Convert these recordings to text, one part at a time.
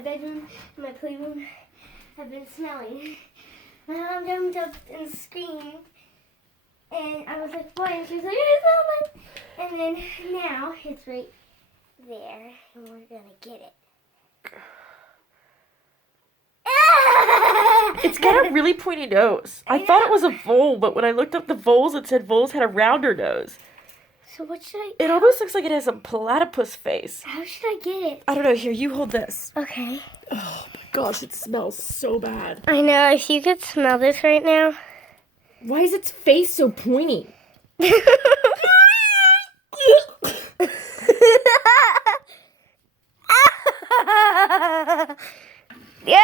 my bedroom and my playroom have been smelling. My mom jumped up and screamed. And I was like, what? And she was like, it's not like... And then now it's right there. And we're going to get it. It's got a really pointy nose. I thought it was a vole, but when I looked up the voles, it said voles had a rounder nose. So what should I... It almost looks like it has a platypus face. How should I get it? I don't know. Here, you hold this. Okay. Oh my gosh, it smells so bad. I know. If you could smell this right now. Why is its face so pointy? Yeah.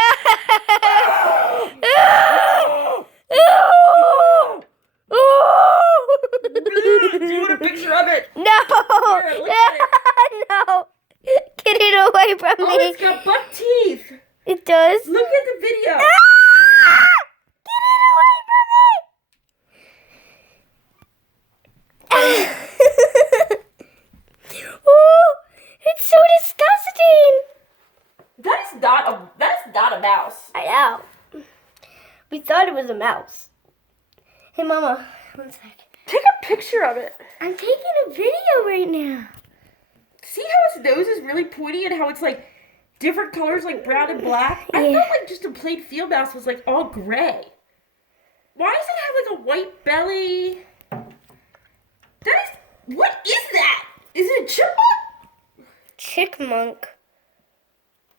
Do you want a picture of it? No. Here, look at it. No. Get it away from Oh, me. it's got buck teeth. It does. Look at the video. Get it away from me. Ooh, it's so disgusting. That's not a mouse. I know. We thought it was a mouse. Hey, Mama, one sec. Take a picture of it. I'm taking a video right now. See how its nose is really pointy and how it's like different colors like brown and black? I Yeah. thought like just a plain field mouse was like all gray. Why does it have like a white belly? What is that? Is it a chipmunk? Chickmunk.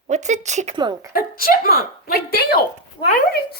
What's a chickmunk? A chipmunk, like Dale. Why would a